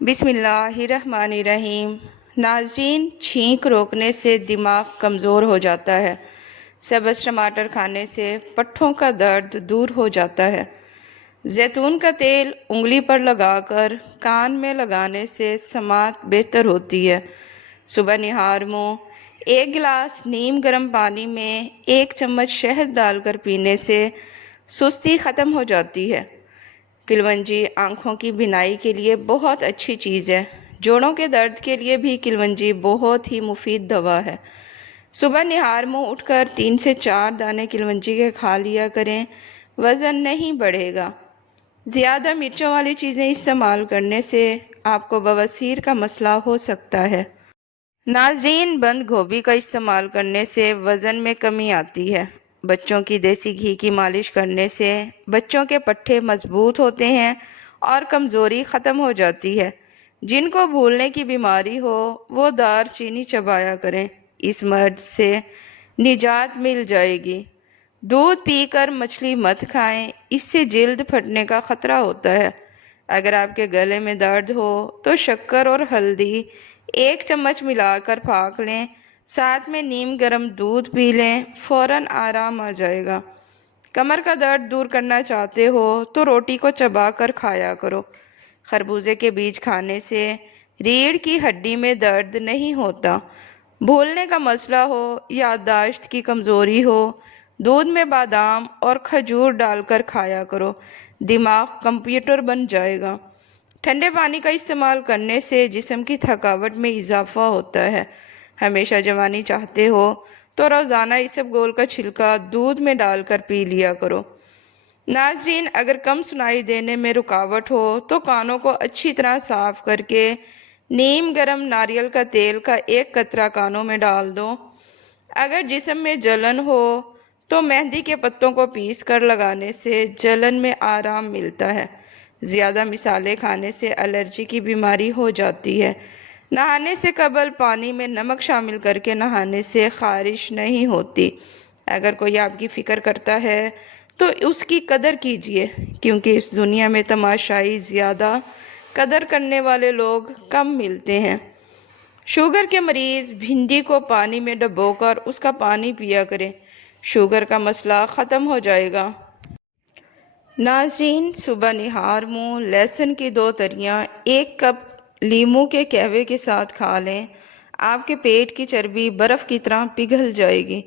بسم اللہ الرحمن الرحیم۔ ناظرین، چھینک روکنے سے دماغ کمزور ہو جاتا ہے۔ سبز ٹماٹر کھانے سے پٹھوں کا درد دور ہو جاتا ہے۔ زیتون کا تیل انگلی پر لگا کر کان میں لگانے سے سماعت بہتر ہوتی ہے۔ صبح نہار منہ 1 گلاس نیم گرم پانی میں 1 چمچ شہد ڈال کر پینے سے سستی ختم ہو جاتی ہے۔ کلونجی آنکھوں کی بینائی کے لیے بہت اچھی چیز ہے۔ جوڑوں کے درد کے لیے بھی کلونجی بہت ہی مفید دوا ہے۔ صبح نہار منہ اٹھ کر 3 سے 4 دانے کلونجی کے کھا لیا کریں، وزن نہیں بڑھے گا۔ زیادہ مرچوں والی چیزیں استعمال کرنے سے آپ کو بواسیر کا مسئلہ ہو سکتا ہے۔ ناظرین، بند گوبھی کا استعمال کرنے سے وزن میں کمی آتی ہے۔ بچوں کی دیسی گھی کی مالش کرنے سے بچوں کے پٹھے مضبوط ہوتے ہیں اور کمزوری ختم ہو جاتی ہے۔ جن کو بھولنے کی بیماری ہو وہ دار چینی چبایا کریں، اس مرض سے نجات مل جائے گی۔ دودھ پی کر مچھلی مت کھائیں، اس سے جلد پھٹنے کا خطرہ ہوتا ہے۔ اگر آپ کے گلے میں درد ہو تو شکر اور ہلدی 1 چمچ ملا کر پھاک لیں، ساتھ میں نیم گرم دودھ پی لیں، فوراً آرام آ جائے گا۔ کمر کا درد دور کرنا چاہتے ہو تو روٹی کو چبا کر کھایا کرو۔ خربوزے کے بیج کھانے سے ریڑھ کی ہڈی میں درد نہیں ہوتا۔ بھولنے کا مسئلہ ہو، یادداشت کی کمزوری ہو، دودھ میں بادام اور کھجور ڈال کر کھایا کرو، دماغ کمپیوٹر بن جائے گا۔ ٹھنڈے پانی کا استعمال کرنے سے جسم کی تھکاوٹ میں اضافہ ہوتا ہے۔ ہمیشہ جوانی چاہتے ہو تو روزانہ اسب گول کا چھلکا دودھ میں ڈال کر پی لیا کرو۔ ناظرین، اگر کم سنائی دینے میں رکاوٹ ہو تو کانوں کو اچھی طرح صاف کر کے نیم گرم ناریل کا تیل کا 1 قطرہ کانوں میں ڈال دو۔ اگر جسم میں جلن ہو تو مہندی کے پتوں کو پیس کر لگانے سے جلن میں آرام ملتا ہے۔ زیادہ مصالحے کھانے سے الرجی کی بیماری ہو جاتی ہے۔ نہانے سے قبل پانی میں نمک شامل کر کے نہانے سے خارش نہیں ہوتی۔ اگر کوئی آپ کی فکر کرتا ہے تو اس کی قدر کیجیے، کیونکہ اس دنیا میں تماشائی زیادہ، قدر کرنے والے لوگ کم ملتے ہیں۔ شوگر کے مریض بھنڈی کو پانی میں ڈبو کر اس کا پانی پیا کریں، شوگر کا مسئلہ ختم ہو جائے گا۔ ناظرین، صبح نہار منہ لہسن کی 2 تریاں 1 کپ لیموں کے قہوے کے ساتھ کھا لیں، آپ کے پیٹ کی چربی برف کی طرح پگھل جائے گی۔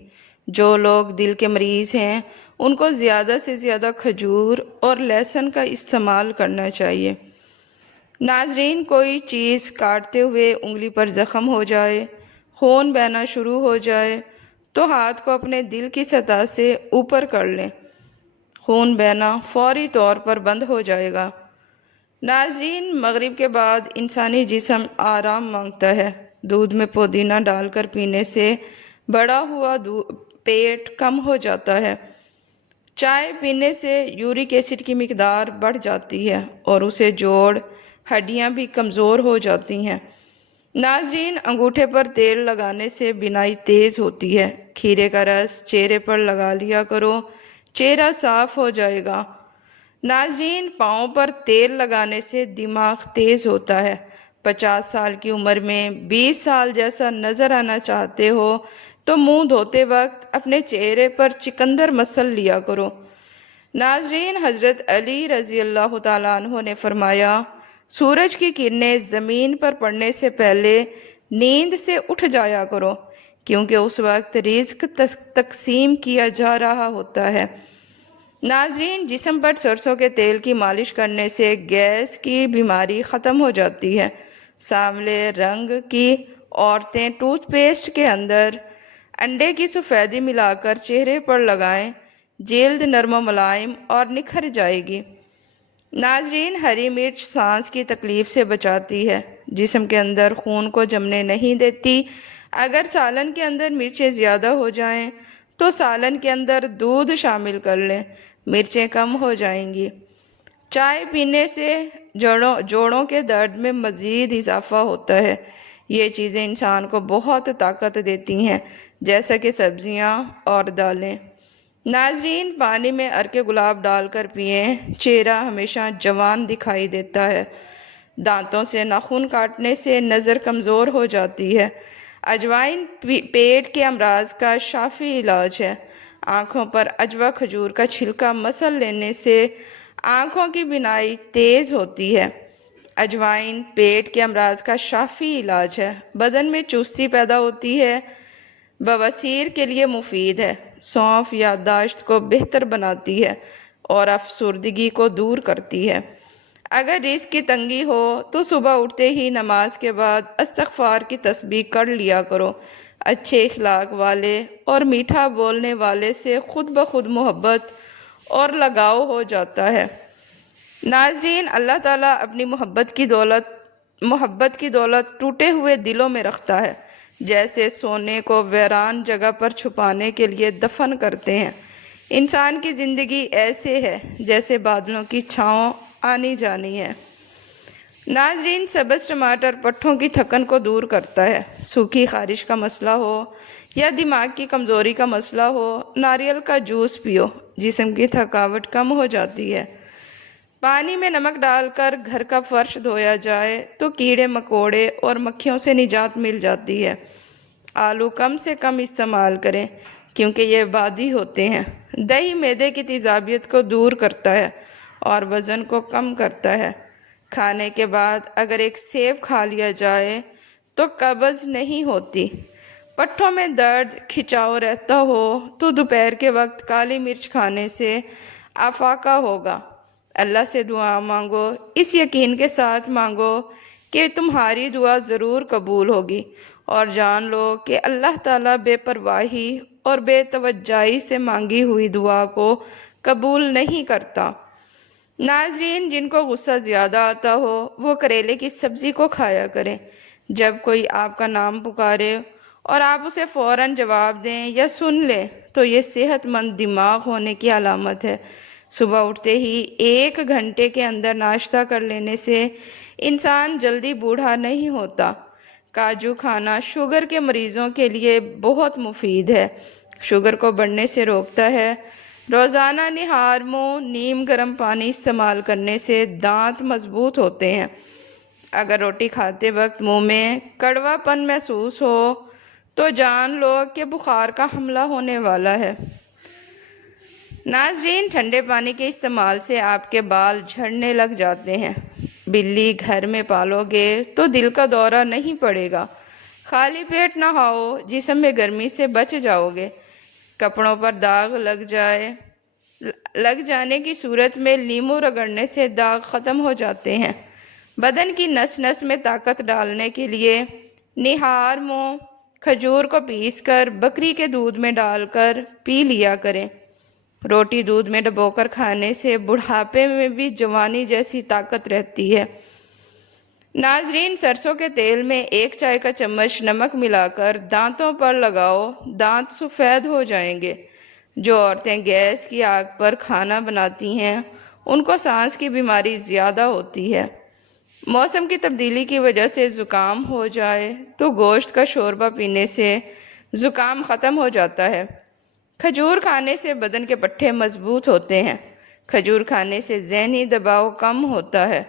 جو لوگ دل کے مریض ہیں ان کو زیادہ سے زیادہ کھجور اور لہسن کا استعمال کرنا چاہیے۔ ناظرین، کوئی چیز کاٹتے ہوئے انگلی پر زخم ہو جائے، خون بہنا شروع ہو جائے تو ہاتھ کو اپنے دل کی سطح سے اوپر کر لیں، خون بہنا فوری طور پر بند ہو جائے گا۔ ناظرین، مغرب کے بعد انسانی جسم آرام مانگتا ہے۔ دودھ میں پودینہ ڈال کر پینے سے بڑا ہوا پیٹ کم ہو جاتا ہے۔ چائے پینے سے یورک ایسڈ کی مقدار بڑھ جاتی ہے اور اسے جوڑ ہڈیاں بھی کمزور ہو جاتی ہیں۔ ناظرین، انگوٹھے پر تیل لگانے سے بینائی تیز ہوتی ہے۔ کھیرے کا رس چہرے پر لگا لیا کرو، چہرہ صاف ہو جائے گا۔ ناظرین، پاؤں پر تیل لگانے سے دماغ تیز ہوتا ہے۔ 50 سال کی عمر میں 20 سال جیسا نظر آنا چاہتے ہو تو منہ دھوتے وقت اپنے چہرے پر چقندر مسل لیا کرو۔ ناظرین، حضرت علی رضی اللہ تعالیٰ عنہ نے فرمایا، سورج کی کرنیں زمین پر پڑنے سے پہلے نیند سے اٹھ جایا کرو، کیونکہ اس وقت رزق تقسیم کیا جا رہا ہوتا ہے۔ ناظرین، جسم پر سرسوں کے تیل کی مالش کرنے سے گیس کی بیماری ختم ہو جاتی ہے۔ سانولے رنگ کی عورتیں ٹوتھ پیسٹ کے اندر انڈے کی سفیدی ملا کر چہرے پر لگائیں، جلد نرم و ملائم اور نکھر جائے گی۔ ناظرین، ہری مرچ سانس کی تکلیف سے بچاتی ہے، جسم کے اندر خون کو جمنے نہیں دیتی۔ اگر سالن کے اندر مرچیں زیادہ ہو جائیں تو سالن کے اندر دودھ شامل کر لیں، مرچیں کم ہو جائیں گی۔ چائے پینے سے جوڑوں کے درد میں مزید اضافہ ہوتا ہے۔ یہ چیزیں انسان کو بہت طاقت دیتی ہیں، جیسا کہ سبزیاں اور دالیں۔ ناظرین، پانی میں عرق گلاب ڈال کر پئیں، چہرہ ہمیشہ جوان دکھائی دیتا ہے۔ دانتوں سے ناخن کاٹنے سے نظر کمزور ہو جاتی ہے۔ اجوائن پیٹ کے امراض کا شافی علاج ہے۔ آنکھوں پر اجوا کھجور کا چھلکا مسل لینے سے آنکھوں کی بینائی تیز ہوتی ہے۔ اجوائن پیٹ کے امراض کا شافی علاج ہے۔ بدن میں چستی پیدا ہوتی ہے، بواسیر کے لیے مفید ہے۔ سونف یادداشت کو بہتر بناتی ہے اور افسردگی کو دور کرتی ہے۔ اگر رزق کی تنگی ہو تو صبح اٹھتے ہی نماز کے بعد استغفار کی تسبیح کر لیا کرو۔ اچھے اخلاق والے اور میٹھا بولنے والے سے خود بخود محبت اور لگاؤ ہو جاتا ہے۔ ناظرین، اللہ تعالیٰ اپنی محبت کی دولت ٹوٹے ہوئے دلوں میں رکھتا ہے، جیسے سونے کو ویران جگہ پر چھپانے کے لیے دفن کرتے ہیں۔ انسان کی زندگی ایسے ہے جیسے بادلوں کی چھاؤں آنی جانی ہے۔ ناظرین، سبز ٹماٹر پٹھوں کی تھکن کو دور کرتا ہے۔ سوکھی خارش کا مسئلہ ہو یا دماغ کی کمزوری کا مسئلہ ہو، ناریل کا جوس پیو، جسم کی تھکاوٹ کم ہو جاتی ہے۔ پانی میں نمک ڈال کر گھر کا فرش دھویا جائے تو کیڑے مکوڑے اور مکھیوں سے نجات مل جاتی ہے۔ آلو کم سے کم استعمال کریں کیونکہ یہ بادی ہوتے ہیں۔ دہی معدے کی تیزابیت کو دور کرتا ہے اور وزن کو کم کرتا ہے۔ کھانے کے بعد اگر ایک سیب کھا لیا جائے تو قبض نہیں ہوتی۔ پٹھوں میں درد کھچاؤ رہتا ہو تو دوپہر کے وقت کالی مرچ کھانے سے افاقہ ہوگا۔ اللہ سے دعا مانگو، اس یقین کے ساتھ مانگو کہ تمہاری دعا ضرور قبول ہوگی، اور جان لو کہ اللہ تعالیٰ بے پرواہی اور بے توجہی سے مانگی ہوئی دعا کو قبول نہیں کرتا۔ ناظرین، جن کو غصہ زیادہ آتا ہو وہ کریلے کی سبزی کو کھایا کریں۔ جب کوئی آپ کا نام پکارے اور آپ اسے فوراً جواب دیں یا سن لیں تو یہ صحت مند دماغ ہونے کی علامت ہے۔ صبح اٹھتے ہی 1 گھنٹے کے اندر ناشتہ کر لینے سے انسان جلدی بوڑھا نہیں ہوتا۔ کاجو کھانا شوگر کے مریضوں کے لیے بہت مفید ہے، شوگر کو بڑھنے سے روکتا ہے۔ روزانہ نہار منہ نیم گرم پانی استعمال کرنے سے دانت مضبوط ہوتے ہیں۔ اگر روٹی کھاتے وقت منہ میں کڑوا پن محسوس ہو تو جان لو کہ بخار کا حملہ ہونے والا ہے۔ ناظرین، ٹھنڈے پانی کے استعمال سے آپ کے بال جھڑنے لگ جاتے ہیں۔ بلی گھر میں پالو گے تو دل کا دورہ نہیں پڑے گا۔ خالی پیٹ نہاؤ، جسم میں گرمی سے بچ جاؤ گے۔ کپڑوں پر داغ لگ جانے کی صورت میں لیموں رگڑنے سے داغ ختم ہو جاتے ہیں۔ بدن کی نس نس میں طاقت ڈالنے کے لیے نہار منہ کھجور کو پیس کر بکری کے دودھ میں ڈال کر پی لیا کریں۔ روٹی دودھ میں ڈبو کر کھانے سے بڑھاپے میں بھی جوانی جیسی طاقت رہتی ہے۔ ناظرین، سرسوں کے تیل میں 1 چائے کا چمچ نمک ملا کر دانتوں پر لگاؤ، دانت سفید ہو جائیں گے۔ جو عورتیں گیس کی آگ پر کھانا بناتی ہیں ان کو سانس کی بیماری زیادہ ہوتی ہے۔ موسم کی تبدیلی کی وجہ سے زکام ہو جائے تو گوشت کا شوربہ پینے سے زکام ختم ہو جاتا ہے۔ کھجور کھانے سے بدن کے پٹھے مضبوط ہوتے ہیں۔ کھجور کھانے سے ذہنی دباؤ کم ہوتا ہے۔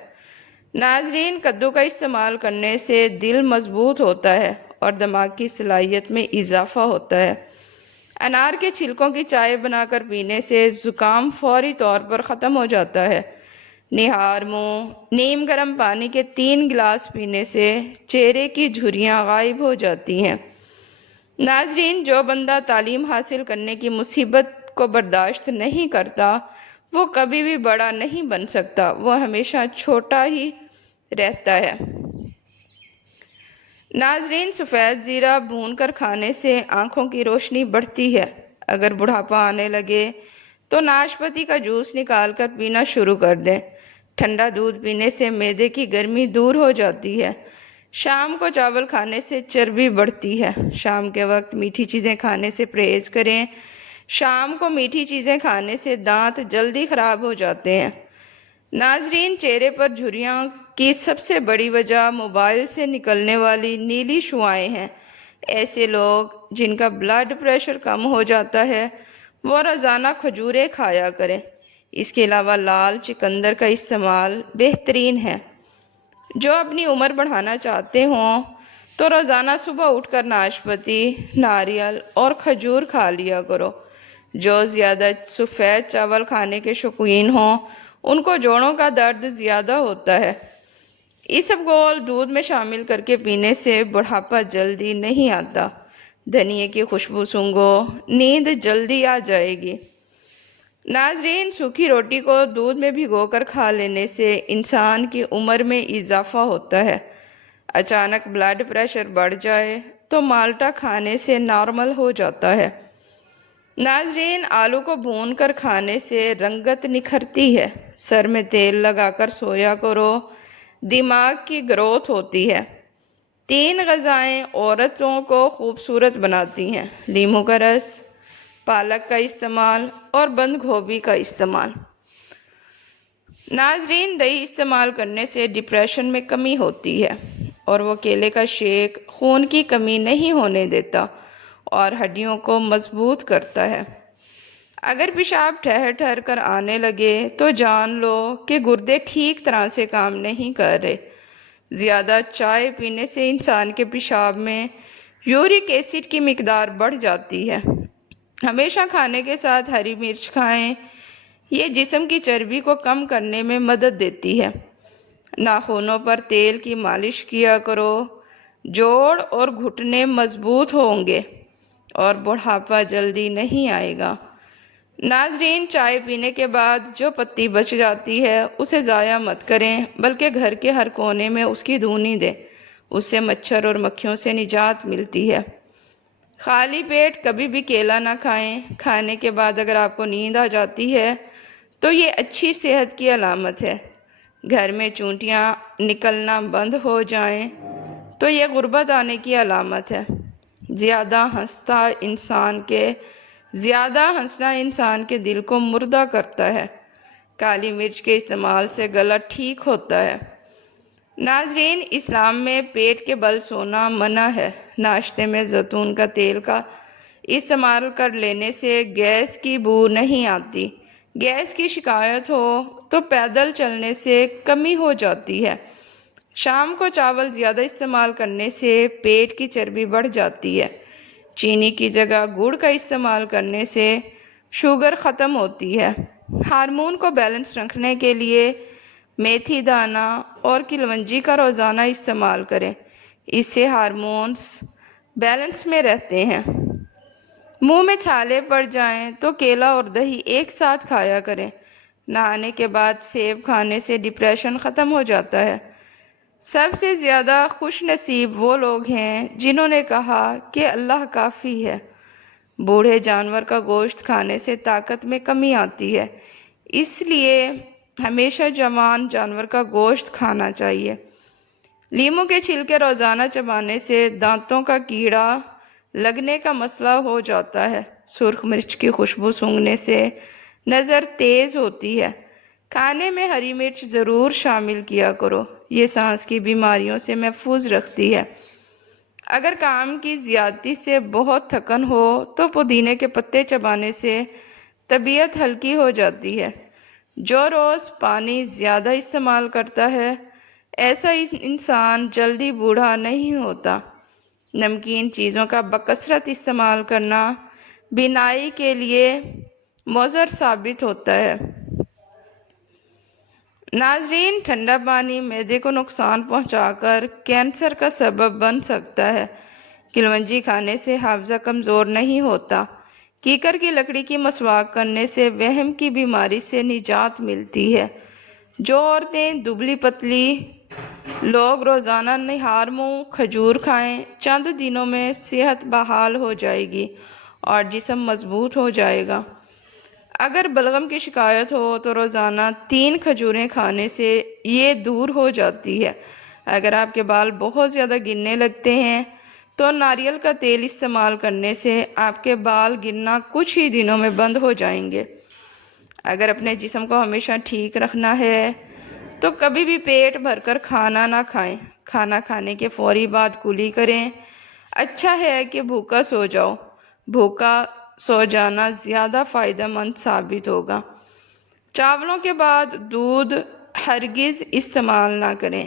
ناظرین، کدو کا استعمال کرنے سے دل مضبوط ہوتا ہے اور دماغ کی صلاحیت میں اضافہ ہوتا ہے۔ انار کے چھلکوں کی چائے بنا کر پینے سے زکام فوری طور پر ختم ہو جاتا ہے۔ نہار منہ نیم گرم پانی کے 3 گلاس پینے سے چہرے کی جھریاں غائب ہو جاتی ہیں۔ ناظرین، جو بندہ تعلیم حاصل کرنے کی مصیبت کو برداشت نہیں کرتا وہ کبھی بھی بڑا نہیں بن سکتا، وہ ہمیشہ چھوٹا ہی رہتا ہے۔ ناظرین، سفید زیرہ بھون کر کھانے سے آنکھوں کی روشنی بڑھتی ہے۔ اگر بڑھاپا آنے لگے تو ناشپاتی کا جوس نکال کر پینا شروع کر دیں۔ ٹھنڈا دودھ پینے سے معدے کی گرمی دور ہو جاتی ہے۔ شام کو چاول کھانے سے چربی بڑھتی ہے۔ شام کے وقت میٹھی چیزیں کھانے سے پرہیز کریں۔ شام کو میٹھی چیزیں کھانے سے دانت جلدی خراب ہو جاتے ہیں۔ ناظرین، چہرے پر جھریاں کی سب سے بڑی وجہ موبائل سے نکلنے والی نیلی شعاعیں ہیں۔ ایسے لوگ جن کا بلڈ پریشر کم ہو جاتا ہے وہ روزانہ کھجوریں کھایا کریں۔ اس کے علاوہ لال چقندر کا استعمال بہترین ہے۔ جو اپنی عمر بڑھانا چاہتے ہوں تو روزانہ صبح اٹھ کر ناشپاتی، ناریل اور کھجور کھا لیا کرو۔ جو زیادہ سفید چاول کھانے کے شوقین ہوں ان کو جوڑوں کا درد زیادہ ہوتا ہے۔ اسبگول دودھ میں شامل کر کے پینے سے بڑھاپا جلدی نہیں آتا۔ دھنیے کی خوشبو سونگھو، نیند جلدی آ جائے گی۔ ناظرین، سوکھی روٹی کو دودھ میں بھگو کر کھا لینے سے انسان کی عمر میں اضافہ ہوتا ہے۔ اچانک بلڈ پریشر بڑھ جائے تو مالٹا کھانے سے نارمل ہو جاتا ہے۔ ناظرین، آلو کو بھون کر کھانے سے رنگت نکھرتی ہے۔ سر میں تیل لگا کر سویا کرو، دماغ کی گروتھ ہوتی ہے۔ 3 غذائیں عورتوں کو خوبصورت بناتی ہیں: لیموں کا رس، پالک کا استعمال اور بند گوبھی کا استعمال۔ ناظرین، دہی استعمال کرنے سے ڈپریشن میں کمی ہوتی ہے، اور وہ کیلے کا شیک خون کی کمی نہیں ہونے دیتا اور ہڈیوں کو مضبوط کرتا ہے۔ اگر پیشاب ٹھہر ٹھہر کر آنے لگے تو جان لو کہ گردے ٹھیک طرح سے کام نہیں کر رہے۔ زیادہ چائے پینے سے انسان کے پیشاب میں یورک ایسڈ کی مقدار بڑھ جاتی ہے۔ ہمیشہ کھانے کے ساتھ ہری مرچ کھائیں، یہ جسم کی چربی کو کم کرنے میں مدد دیتی ہے۔ ناخنوں پر تیل کی مالش کیا کرو، جوڑ اور گھٹنے مضبوط ہوں گے اور بڑھاپا جلدی نہیں آئے گا۔ ناظرین، چائے پینے کے بعد جو پتی بچ جاتی ہے اسے ضائع مت کریں، بلکہ گھر کے ہر کونے میں اس کی دھونی دیں۔ اس سے مچھر اور مکھیوں سے نجات ملتی ہے۔ خالی پیٹ کبھی بھی کیلا نہ کھائیں۔ کھانے کے بعد اگر آپ کو نیند آ جاتی ہے تو یہ اچھی صحت کی علامت ہے۔ گھر میں چونٹیاں نکلنا بند ہو جائیں تو یہ غربت آنے کی علامت ہے۔ زیادہ ہنسنا انسان کے دل کو مردہ کرتا ہے۔ کالی مرچ کے استعمال سے گلا ٹھیک ہوتا ہے۔ ناظرین، اسلام میں پیٹ کے بل سونا منع ہے۔ ناشتے میں زیتون کا تیل کا استعمال کر لینے سے گیس کی بو نہیں آتی۔ گیس کی شکایت ہو تو پیدل چلنے سے کمی ہو جاتی ہے۔ شام کو چاول زیادہ استعمال کرنے سے پیٹ کی چربی بڑھ جاتی ہے۔ چینی کی جگہ گڑ کا استعمال کرنے سے شوگر ختم ہوتی ہے۔ ہارمون کو بیلنس رکھنے کے لیے میتھی دانہ اور کلونجی کا روزانہ استعمال کریں، اس سے ہارمونز بیلنس میں رہتے ہیں۔ منہ میں چھالے پڑ جائیں تو کیلا اور دہی ایک ساتھ کھایا کریں۔ نہانے کے بعد سیب کھانے سے ڈپریشن ختم ہو جاتا ہے۔ سب سے زیادہ خوش نصیب وہ لوگ ہیں جنہوں نے کہا کہ اللہ کافی ہے۔ بوڑھے جانور کا گوشت کھانے سے طاقت میں کمی آتی ہے، اس لیے ہمیشہ جوان جانور کا گوشت کھانا چاہیے۔ لیموں کے چھلکے روزانہ چبانے سے دانتوں کا کیڑا لگنے کا مسئلہ ہو جاتا ہے۔ سرخ مرچ کی خوشبو سونگھنے سے نظر تیز ہوتی ہے۔ کھانے میں ہری مرچ ضرور شامل کیا کرو، یہ سانس کی بیماریوں سے محفوظ رکھتی ہے۔ اگر کام کی زیادتی سے بہت تھکن ہو تو پودینے کے پتے چبانے سے طبیعت ہلکی ہو جاتی ہے۔ جو روز پانی زیادہ استعمال کرتا ہے ایسا انسان جلدی بوڑھا نہیں ہوتا۔ نمکین چیزوں کا بکثرت استعمال کرنا بینائی کے لیے مضر ثابت ہوتا ہے۔ ناظرین، ٹھنڈا پانی معدے کو نقصان پہنچا کر کینسر کا سبب بن سکتا ہے۔ کلونجی کھانے سے حافظہ کمزور نہیں ہوتا۔ کیکر کی لکڑی کی مسواک کرنے سے وہم کی بیماری سے نجات ملتی ہے۔ جو عورتیں دبلی پتلی لوگ روزانہ نہار منہ کھجور کھائیں، چند دنوں میں صحت بحال ہو جائے گی اور جسم مضبوط ہو جائے گا۔ اگر بلغم کی شکایت ہو تو روزانہ 3 کھجوریں کھانے سے یہ دور ہو جاتی ہے۔ اگر آپ کے بال بہت زیادہ گرنے لگتے ہیں تو ناریل کا تیل استعمال کرنے سے آپ کے بال گرنا کچھ ہی دنوں میں بند ہو جائیں گے۔ اگر اپنے جسم کو ہمیشہ ٹھیک رکھنا ہے تو کبھی بھی پیٹ بھر کر کھانا نہ کھائیں۔ کھانا کھانے کے فوری بعد کلی کریں۔ اچھا ہے کہ بھوکا سو جاؤ۔ بھوکا سو جانا زیادہ فائدہ مند ثابت ہوگا۔ چاولوں کے بعد دودھ ہرگز استعمال نہ کریں۔